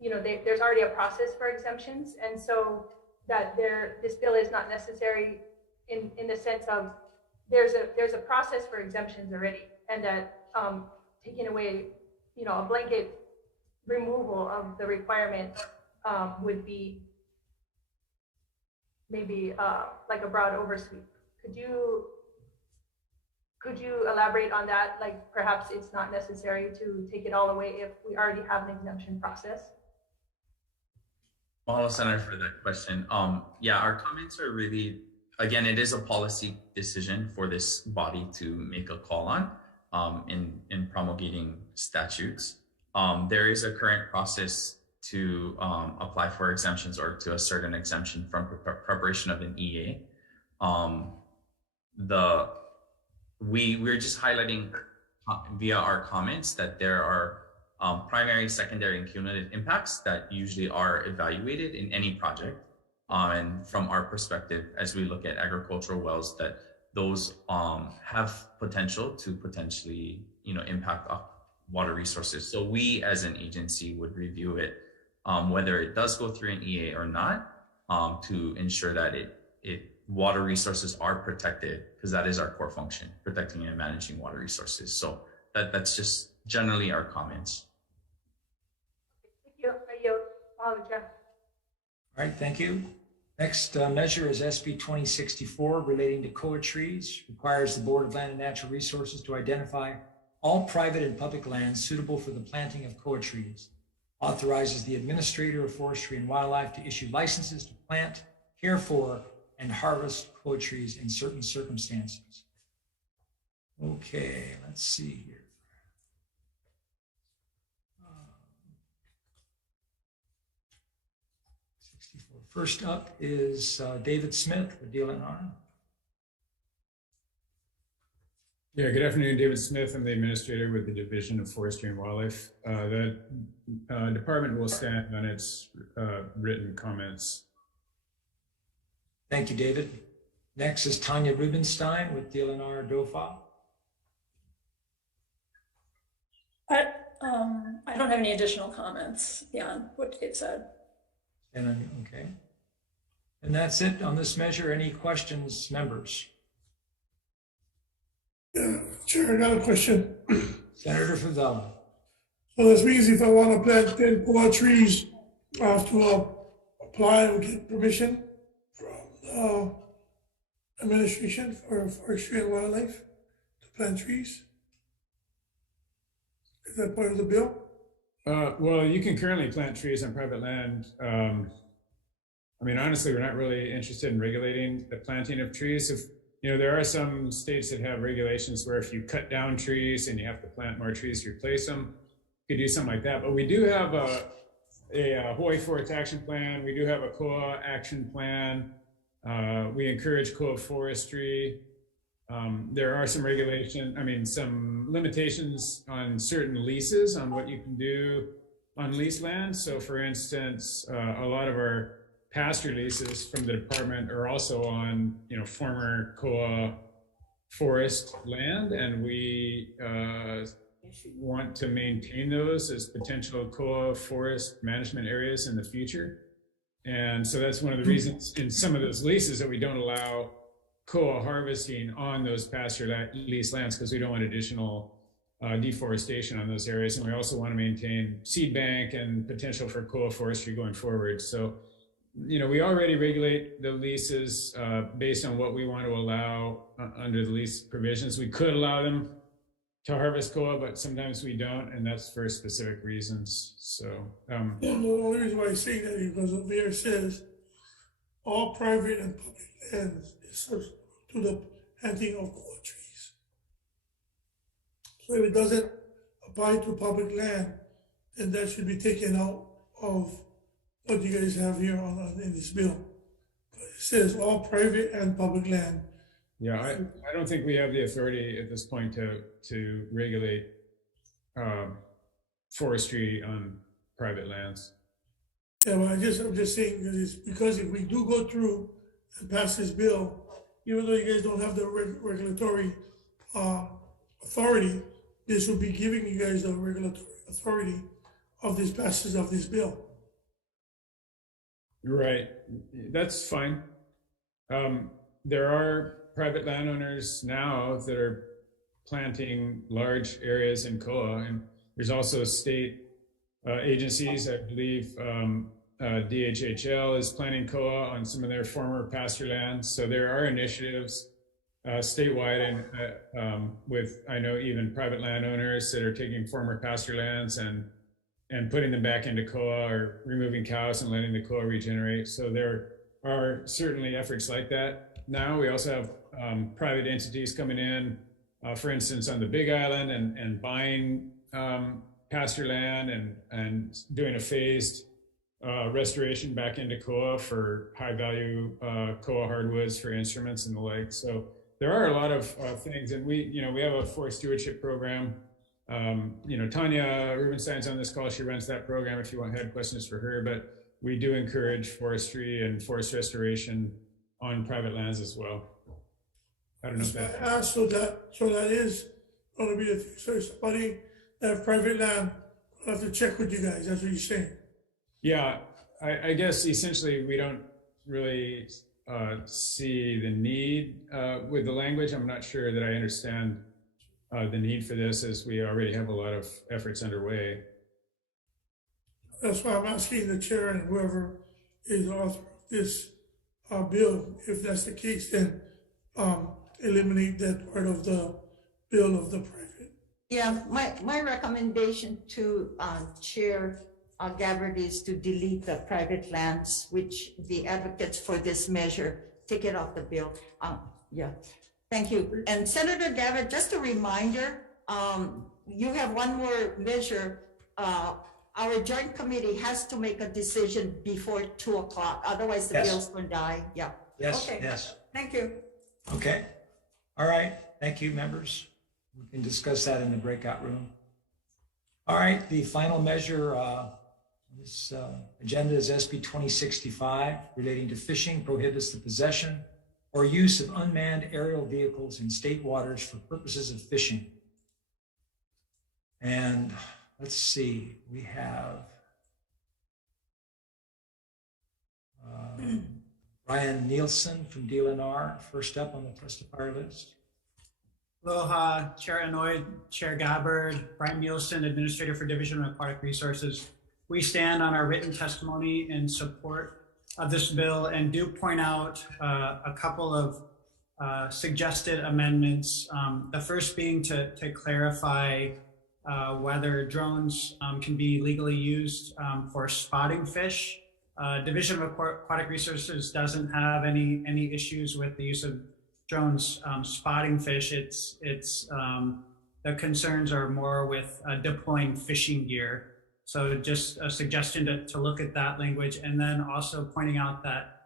There's already a process for exemptions, and so that this bill is not necessary in the sense of there's a process for exemptions already, and that taking away a blanket removal of the requirement would be maybe like a broad oversweep. Could you elaborate on that? Like perhaps it's not necessary to take it all away if we already have an exemption process? Mahalo, Senator, for that question. Yeah, our comments are really, again, it is a policy decision for this body to make a call on in promulgating statutes. There is a current process to apply for exemptions or to assert an exemption from preparation of an EA. We're just highlighting via our comments that there are primary, secondary, and cumulative impacts that usually are evaluated in any project. And from our perspective, as we look at agricultural wells, that those have potential to potentially, impact water resources. So we, as an agency, would review it, whether it does go through an EA or not, to ensure that water resources are protected, because that is our core function, protecting and managing water resources. So that's just generally our comments. Thank you. All right, thank you. Next measure is SB 2064 relating to koa trees. Requires the Board of Land and Natural Resources to identify all private and public lands suitable for the planting of koa trees. Authorizes the Administrator of Forestry and Wildlife to issue licenses to plant, care for, and harvest koa trees in certain circumstances. Okay, let's see here. First up is David Smith with DLNR. Yeah, good afternoon, David Smith. I'm the administrator with the Division of Forestry and Wildlife. The department will stand on its written comments. Thank you, David. Next is Tanya Rubenstein with DLNR DOFA. I don't have any additional comments beyond what Dave said. Okay. And that's it on this measure. Any questions, members? Yeah, Chair, I got a question. Senator Favela. So this means if I want to plant 10 koa trees, I have to apply and get permission from the administration for forestry and wildlife to plant trees? Is that part of the bill? Well, you can currently plant trees on private land. I mean, honestly, we're not really interested in regulating the planting of trees. If there are some states that have regulations where if you cut down trees and you have to plant more trees to replace them, you could do something like that. But we do have a Hawaii Forest Action Plan. We do have a koa action plan. We encourage koa forestry. There are some some limitations on certain leases on what you can do on leased land. So for instance, a lot of our pasture leases from the department are also on, former koa forest land. And we want to maintain those as potential koa forest management areas in the future. And so that's one of the reasons in some of those leases that we don't allow koa harvesting on those pasture lease lands, because we don't want additional deforestation on those areas. And we also want to maintain seed bank and potential for koa forestry going forward. So, we already regulate the leases based on what we want to allow under the lease provisions. We could allow them to harvest koa, but sometimes we don't, and that's for specific reasons. So, Yeah, the only reason why I say that is because there says all private and public lands is subject to the planting of koa trees. So if it doesn't apply to public land, then that should be taken out of what you guys have here in this bill. But it says all private and public land. Yeah, I don't think we have the authority at this point to regulate forestry on private lands. Yeah, well, I'm just saying that it's because if we do go through and pass this bill, even though you guys don't have the regulatory authority, this will be giving you guys the regulatory authority of this passage of this bill. Right, that's fine. There are private landowners now that are planting large areas in koa, and there's also state agencies. I believe DHHL is planting koa on some of their former pasture lands. So there are initiatives statewide and with, I know, even private landowners that are taking former pasture lands and putting them back into koa or removing cows and letting the koa regenerate. So there are certainly efforts like that. Now we also have private entities coming in, for instance, on the Big Island and buying pasture land and doing a phased restoration back into koa for high value koa hardwoods for instruments and the like. So there are a lot of things, and we have a forest stewardship program. Tanya Rubenstein's on this call. She runs that program if you had questions for her, but we do encourage forestry and forest restoration on private lands as well. I don't know if that. So that is going to be the so somebody that have private land will have to check with you guys. That's what you're saying. Yeah, I guess essentially we don't really see the need with the language. I'm not sure that I understand the need for this, as we already have a lot of efforts underway. That's why I'm asking the chair and whoever is author of this bill, if that's the case, then eliminate that part of the bill of the private. Yeah, my recommendation to Chair Gabbard is to delete the private lands, which the advocates for this measure take it off the bill. Yeah, thank you. And Senator Gabbard, just a reminder, you have one more measure our joint committee has to make a decision before 2 o'clock, otherwise the Yes. bills will die. Yeah. Yes, Okay. yes. Thank you. Okay. All right. Thank you, members. We can discuss that in the breakout room. All right. The final measure on this agenda is SB 2065 relating to fishing, prohibits the possession or use of unmanned aerial vehicles in state waters for purposes of fishing. And let's see, we have Brian Nielsen from DLNR first up on the testifier list. Aloha, Chair Inouye, Chair Gabbard, Brian Nielsen, Administrator for Division of Aquatic Resources. We stand on our written testimony in support of this bill and do point out a couple of suggested amendments. The first being to clarify whether drones can be legally used for spotting fish. Division of Aquatic Resources doesn't have any issues with the use of drones spotting fish. It's the concerns are more with deploying fishing gear. So just a suggestion to look at that language, and then also pointing out that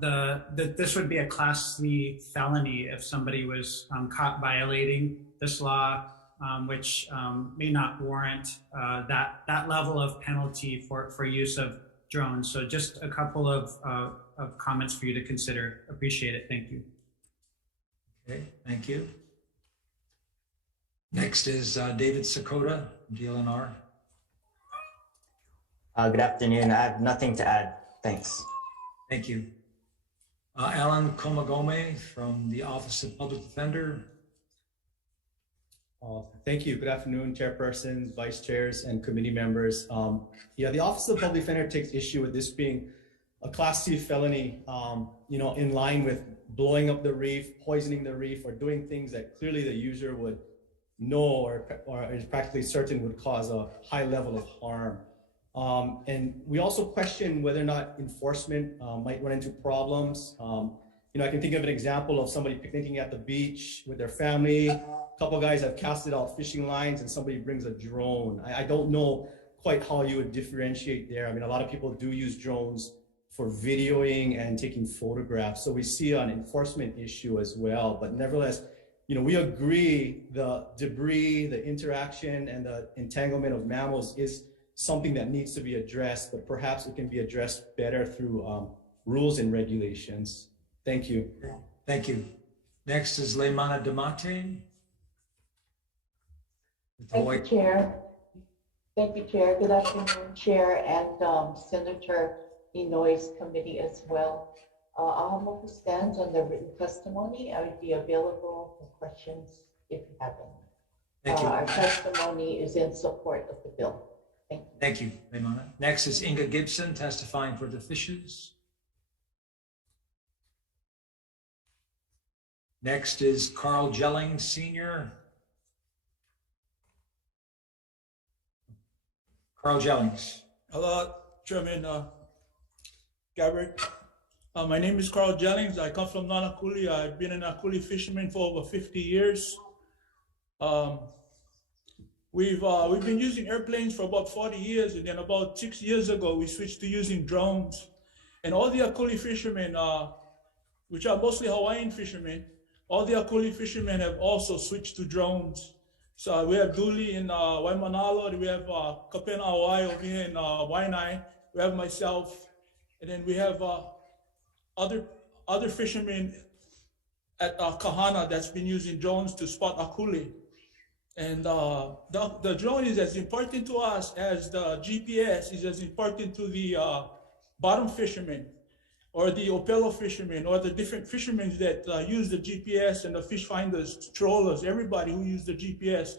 that this would be a Class 3 felony if somebody was caught violating this law, which may not warrant that level of penalty for use of drones. So just a couple of comments for you to consider. Appreciate it. Thank you. Okay, thank you. Next is David Sakota, DLNR. Good afternoon. I have nothing to add. Thanks. Thank you. Alan Komagome from the Office of Public Defender. Thank you. Good afternoon, chairpersons, vice chairs, and committee members. Yeah, the Office of Public Defender takes issue with this being a Class C felony, in line with blowing up the reef, poisoning the reef, or doing things that clearly the user would know or is practically certain would cause a high level of harm. And we also question whether or not enforcement might run into problems. I can think of an example of somebody picnicking at the beach with their family. A couple of guys have casted out fishing lines and somebody brings a drone. I don't know quite how you would differentiate there. I mean, a lot of people do use drones for videoing and taking photographs. So we see an enforcement issue as well. But nevertheless, we agree the debris, the interaction, and the entanglement of mammals is something that needs to be addressed, but perhaps it can be addressed better through rules and regulations. Thank you. Thank you. Next is Leimana Damate. Thank you, Chair. Thank you, Chair. Good afternoon, Chair, and Senator Inouye's committee as well. Ahamoko stands on the written testimony. I would be available for questions if you have any. Thank you. Our testimony is in support of the bill. Thank you. Thank you, Leimana. Next is Inga Gibson testifying for the fishes. Next is Carl Jelling, Sr. Carl Jellings. Hello, Chairman Gabbard. My name is Carl Jellings. I come from Nanakuli. I've been an Akuli fisherman for over 50 years. We've been using airplanes for about 40 years, and then about 6 years ago, we switched to using drones. And all the Akuli fishermen, which are mostly Hawaiian fishermen, all the Akuli fishermen have also switched to drones. So we have Dooley in Waimanalo, we have Kapena Hawaii over here in Waianae, we have myself, and then we have other fishermen at Kahana that's been using drones to spot Akuli. And the drone is as important to us as the GPS is as important to the bottom fishermen or the Opelo fishermen or the different fishermen that use the GPS and the fish finders, trawlers, everybody who use the GPS.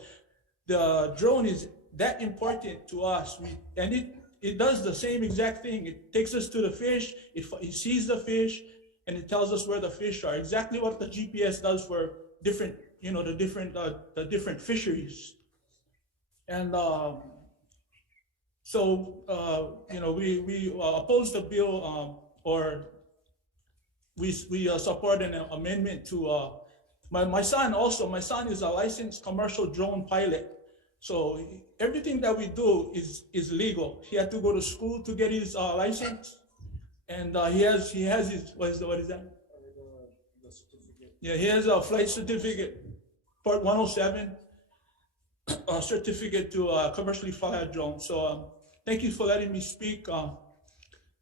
The drone is that important to us. And it does the same exact thing. It takes us to the fish, it sees the fish, and it tells us where the fish are. Exactly what the GPS does for different, the different fisheries. And we oppose the bill, or we support an amendment to my son is a licensed commercial drone pilot. So everything that we do is legal. He had to go to school to get his license, and he has his what is that? Yeah, he has a flight certificate, Part 107, a certificate to commercially fly a drone. So thank you for letting me speak.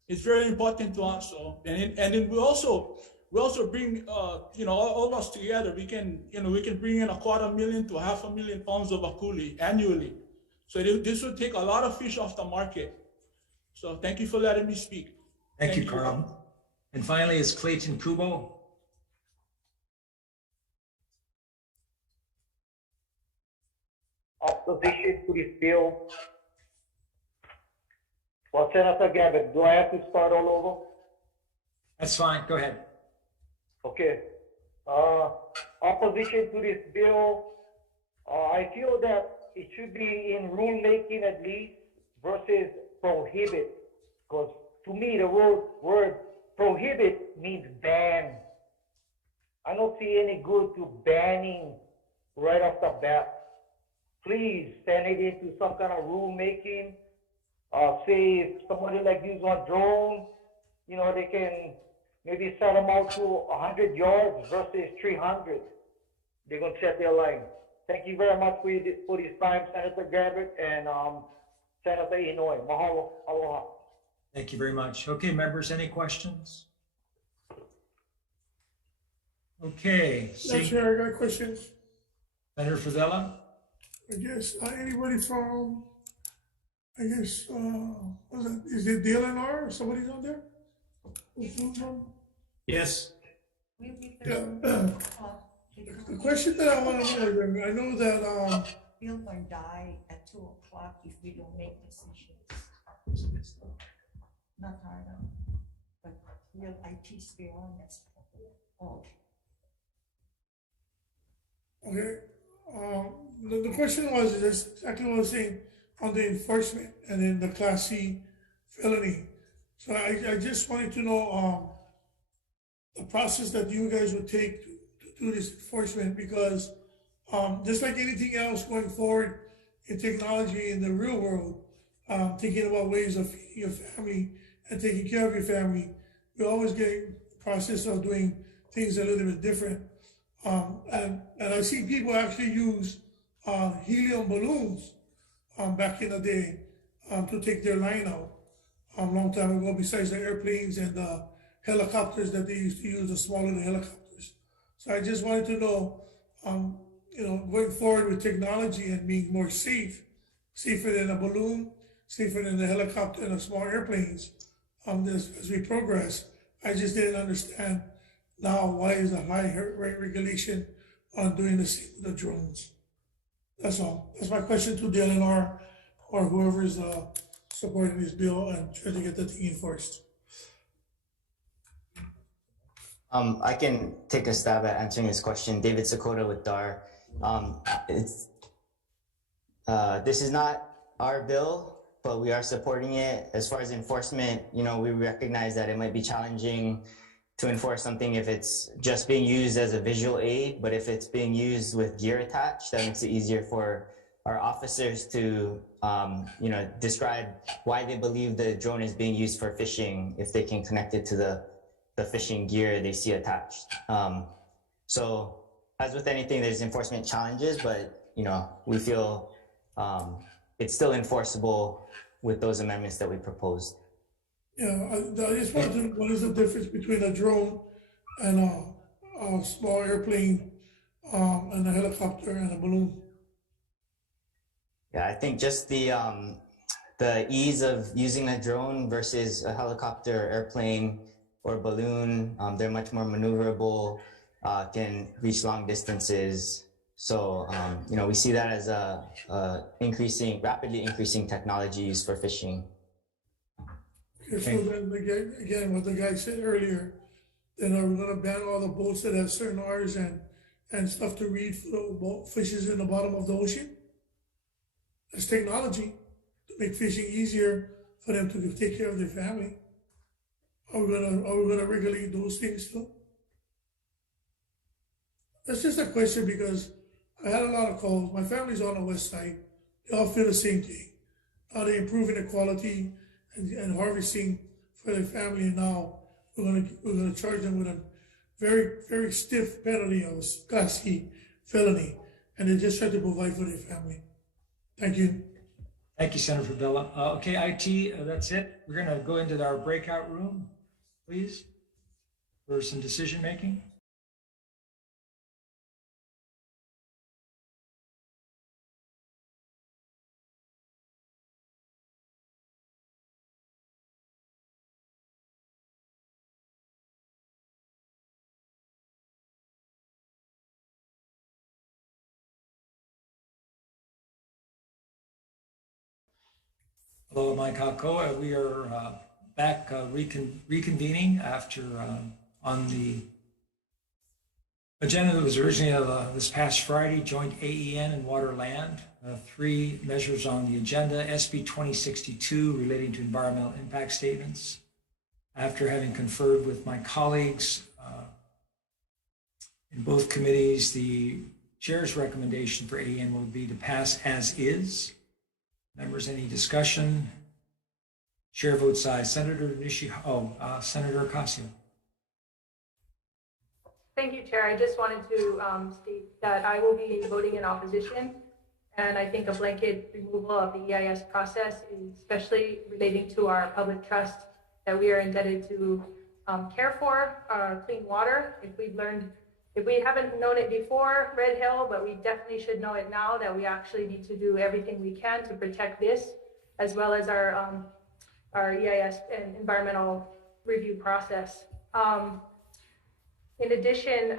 It's very important to us. So and then we also bring all of us together. We can bring in 250,000 to 500,000 pounds of akuli annually. So this will take a lot of fish off the market. So thank you for letting me speak. Thank you, Carl. And finally, is Clayton Kubo. Opposition to this bill. Well, Senator Gabbard, do I have to start all over? That's fine. Go ahead. Okay. Opposition to this bill. I feel that it should be in rulemaking at least versus prohibit. Because to me, the word prohibit means ban. I don't see any good to banning right off the bat. Please send it into some kind of rulemaking. Say if somebody like use on drone, they can maybe set them out to 100 yards versus 300. They're going to set their line. Thank you very much for this time, Senator Gabbard and Senator Inouye. Mahalo, aloha. Thank you very much. Okay, members, any questions? Okay. Chair, I got questions. Senator Fadella? I guess anybody from, is it DLNR or somebody's on there? Yes. Yeah. The question that I want to know, I know that Bill going to die at 2 o'clock if we don't make decisions. Not hard on, but real IT spill on this. Oh. Okay. The question was just exactly what I was saying on the enforcement and then the Class C felony. So I just wanted to know the process that you guys would take to do this enforcement, because just like anything else going forward in technology in the real world, thinking about ways of feeding your family and taking care of your family, we always get the process of doing things a little bit different. And I see people actually use helium balloons back in the day to take their line out a long time ago, besides the airplanes and the helicopters that they used to use, the smaller the helicopters. So I just wanted to know, going forward with technology and being more safer than a balloon, safer than the helicopter and the small airplanes, as we progress. I just didn't understand now why is a high rate regulation on doing the same with the drones. That's all. That's my question to DLNR or whoever is supporting this bill and trying to get the thing enforced. I can take a stab at answering this question. David Sakota with DAR. This is not our bill, but we are supporting it. As far as enforcement, we recognize that it might be challenging to enforce something if it's just being used as a visual aid, but if it's being used with gear attached, that makes it easier for our officers to, describe why they believe the drone is being used for fishing if they can connect it to the fishing gear they see attached. So as with anything, there's enforcement challenges, but we feel it's still enforceable with those amendments that we proposed. Yeah, I just wanted to know what is the difference between a drone and a small airplane and a helicopter and a balloon? Yeah, I think just the ease of using a drone versus a helicopter, airplane, or balloon, they're much more maneuverable, can reach long distances. So, we see that as a rapidly increasing technology used for fishing. Okay, so then again, what the guy said earlier, then are we gonna ban all the boats that have certain R's and stuff to read for the fishes in the bottom of the ocean? That's technology to make fishing easier for them to take care of their family. Are we gonna regulate those things too? That's just a question because I had a lot of calls. My family's on the west side, they all feel the same thing. Now they're improving the quality and harvesting for their family, and now we're gonna charge them with a very, very stiff penalty of a Class C felony, and they just try to provide for their family. Thank you. Thank you, Senator Favela. Okay, IT, that's it. We're going to go into our breakout room, please, for some decision making. Hello, Mike Hakoa. We are back reconvening after on the agenda that was originally this past Friday, joint AEN and water land. 3 measures on the agenda, SB 2062 relating to environmental impact statements. After having conferred with my colleagues in both committees, the chair's recommendation for AEN will be to pass as is. Members, any discussion? Chair votes aye. Senator Senator Ocasio. Thank you, Chair. I just wanted to state that I will be voting in opposition, and I think a blanket removal of the EIS process, especially relating to our public trust that we are indebted to care for our clean water. If we haven't known it before, Red Hill, but we definitely should know it now, that we actually need to do everything we can to protect this, as well as our EIS and environmental review process. In addition,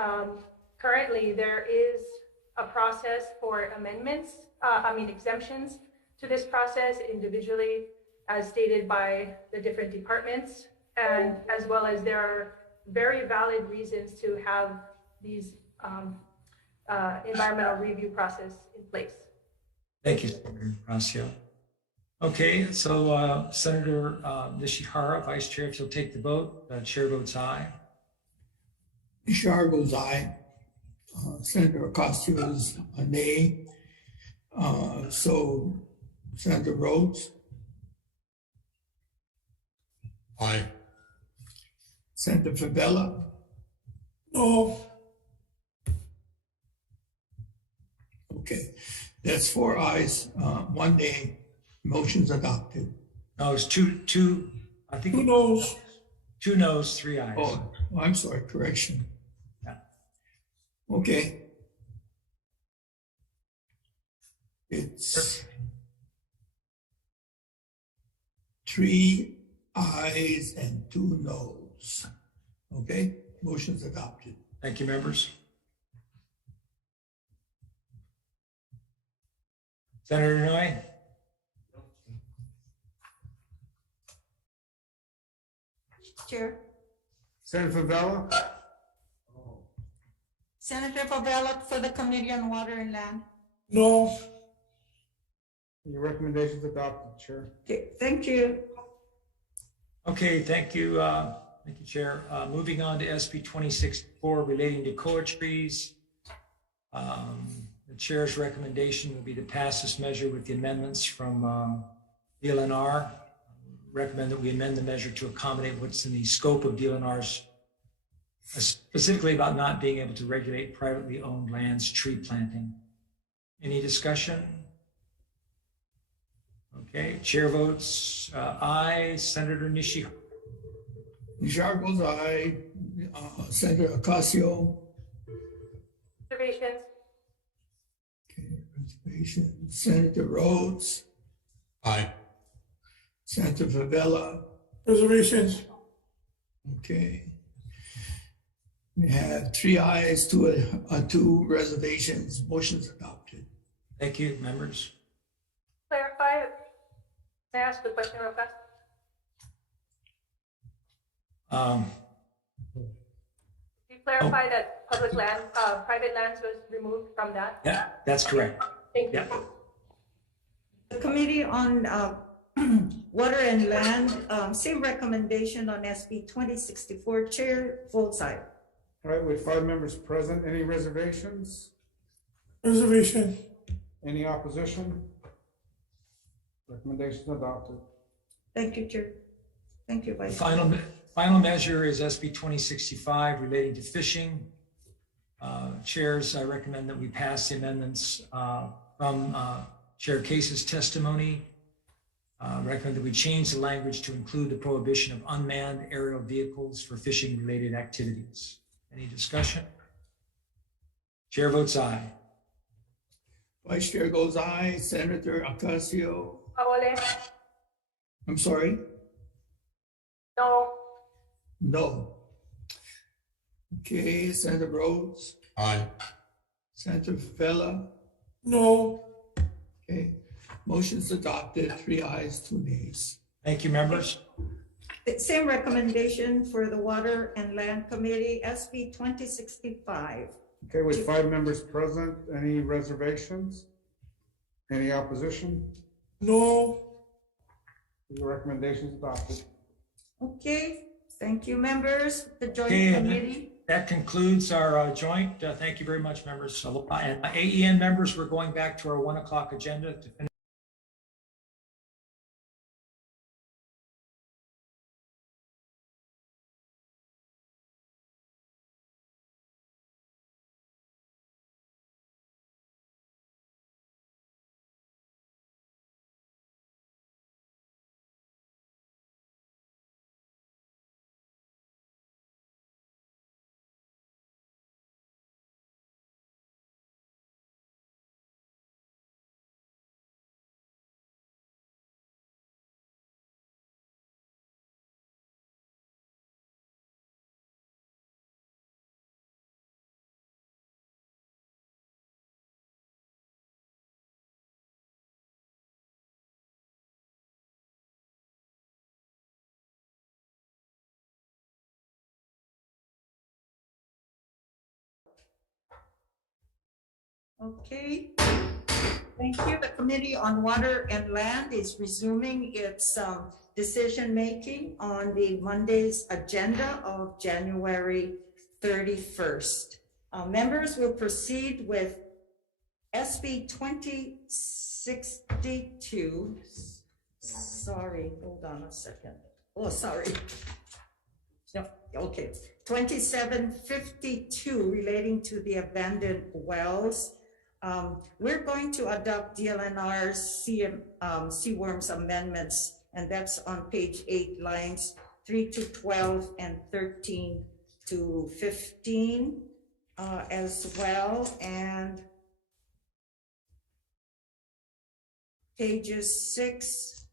currently there is a process for exemptions to this process individually, as stated by the different departments, and as well as there are very valid reasons to have these environmental review process in place. Thank you, Senator Ocasio. Okay, so Senator Nishihara, Vice Chair, if you'll take the vote, Chair votes aye. Nishihara goes aye. Senator Ocasio is a nay. So Senator Rhodes? Aye. Senator Favela? No. Okay, that's 4 ayes, 1 nay. Motion's adopted. No, it's two. I think 2 noes. 2 noes, 3 ayes. Oh, I'm sorry, correction. Yeah. Okay. It's 3 ayes and 2 noes. Okay, motion's adopted. Thank you, members. Senator Noy? Chair. Senator Favela? Senator Favela for the Committee on Water and Land. No. Your recommendation's adopted, Chair. Okay, thank you. Okay, thank you. Thank you, Chair. Moving on to SB 2064 relating to koa trees. The Chair's recommendation will be to pass this measure with the amendments from DLNR. Recommend that we amend the measure to accommodate what's in the scope of DLNR's, specifically about not being able to regulate privately owned lands tree planting. Any discussion? Okay, Chair votes aye. Senator Nishihara. Nishihara goes aye. Senator Ocasio. Observations. Okay, reservation. Senator Rhodes. Aye. Senator Favela. Reservations. Okay. We have 3 ayes, 2 reservations. Motion's adopted. Thank you, members. Clarify. Can I ask a question real fast? Can you clarify that public land, private lands was removed from that? Yeah, that's correct. Thank you. Yeah. The Committee on Water and Land, same recommendation on SB 2064. Chair votes aye. All right, with 5 members present, any reservations? Reservation. Any opposition? Recommendation adopted. Thank you, Chair. Thank you, Vice. Final measure is SB 2065 relating to fishing. Chairs, I recommend that we pass the amendments from Chair Case's testimony. Recommend that we change the language to include the prohibition of unmanned aerial vehicles for fishing related activities. Any discussion? Chair votes aye. Vice Chair goes aye. Senator Ocasio. Paole? I'm sorry? No. No. Okay, Senator Rhodes. Aye. Senator Favela. No. Okay, motion's adopted, 3 ayes, 2 nays. Thank you, members. Same recommendation for the Water and Land Committee, SB 2065. Okay, with 5 members present, any reservations? Any opposition? No. The recommendation is adopted. Okay, thank you, members. The joint Okay, committee. that concludes our joint. Thank you very much, members. And AEN members, we're going back to our 1 o'clock agenda to finish. Okay, thank you. The Committee on Water and Land is resuming its decision-making on the Monday's agenda of January 31st. Members will proceed with SB 2062. Sorry, hold on a second. Oh, sorry. No, okay. 2752 relating to the abandoned wells. We're going to adopt DLNR's Seaworms amendments, and that's on page 8, lines 3 to 12 and 13 to 15 as well, and pages 6,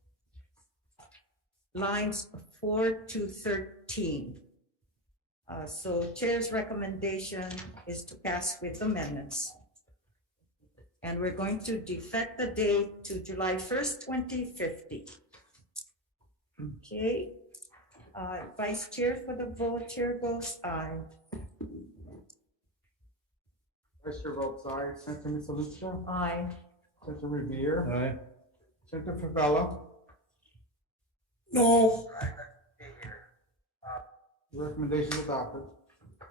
lines 4 to 13. So Chair's recommendation is to pass with amendments. And we're going to defect the date to July 1st, 2050. Okay. Vice Chair for the vote, Chair goes aye. Vice Chair votes aye. Senator Misalucha? Aye. Senator Revere? Aye. Senator Favela? No. The recommendation is adopted.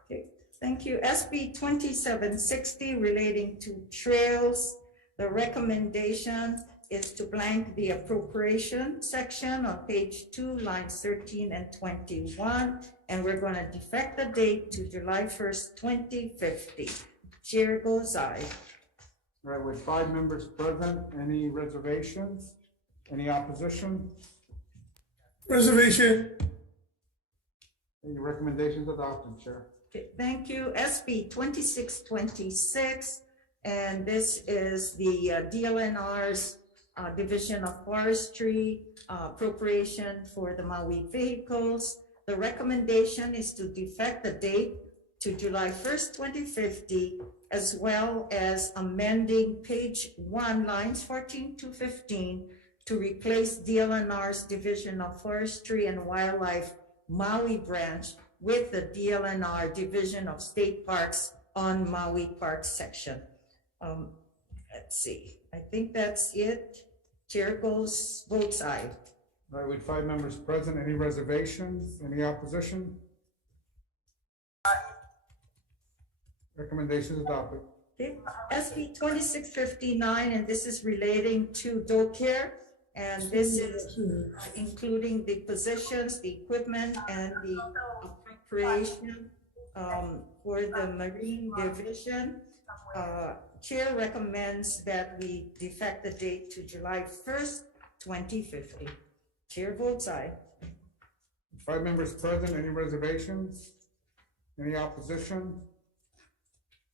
Okay, thank you. SB 2760 relating to trails. The recommendation is to blank the appropriation section on page 2, lines 13 and 21. And we're going to defect the date to July 1st, 2050. Chair goes aye. All right, with 5 members present, any reservations? Any opposition? Reservation. Any recommendations adopted, Chair? Okay, thank you. SB 2626, and this is the DLNR's Division of Forestry appropriation for the Maui vehicles. The recommendation is to defect the date to July 1st, 2050, as well as amending page 1, lines 14 to 15 to replace DLNR's Division of Forestry and Wildlife Maui branch with the DLNR Division of State Parks on Maui Park section. Let's see, I think that's it. Chair votes aye. All right, with 5 members present, any reservations? Any opposition? Recommendation adopted. Okay, SB 2659, and this is relating to daycare. And this is including the positions, the equipment, and the appropriation for the Marine Division. Chair recommends that we defect the date to July 1st, 2050. Chair votes aye. 5 members present. Any reservations? Any opposition?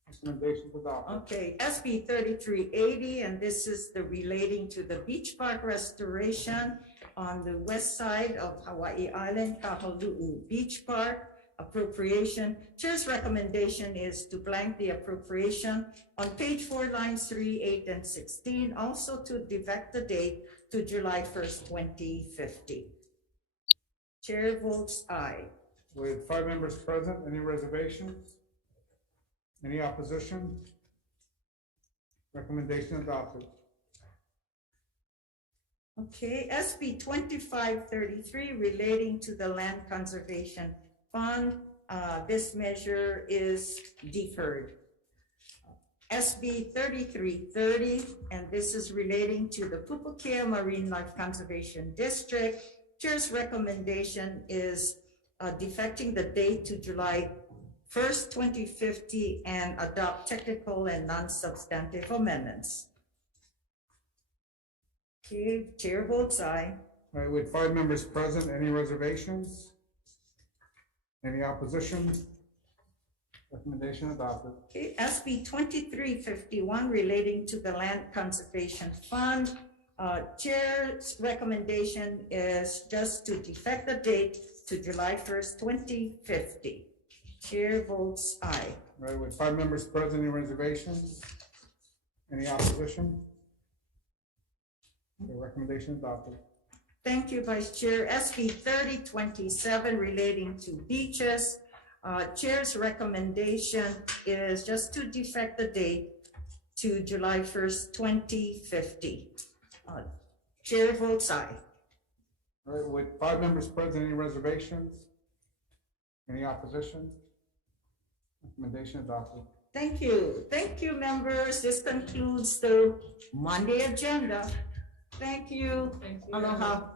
Recommendations adopted. Okay, SB 3380, and this is the relating to the beach park restoration on the west side of Hawaii Island, Kahului Beach Park. Appropriation. Chair's recommendation is to blank the appropriation on page 4, lines 3, 8, and 16. Also to defect the date to July 1st, 2050. Chair votes aye. With 5 members present, any reservations? Any opposition? Recommendation adopted. Okay, SB 2533 relating to the Land Conservation Fund. This measure is deferred. SB 3330, and this is relating to the Pupukea Marine Life Conservation District. Chair's recommendation is defecting the date to July 1st, 2050, and adopt technical and non-substantive amendments. Okay, chair votes aye. All right, with 5 members present, any reservations? Any opposition? Recommendation adopted. Okay, SB 2351 relating to the Land Conservation Fund. Chair's recommendation is just to defect the date to July 1st, 2050. Chair votes aye. All right, with 5 members present, any reservations? Any opposition? The recommendation adopted. Thank you, Vice Chair. SB 3027 relating to beaches. Chair's recommendation is just to defect the date to July 1st, 2050. Chair votes aye. All right, with 5 members present, any reservations? Any opposition? Recommendation adopted. Thank you. Thank you, members. This concludes the Monday agenda. Thank you. Aloha.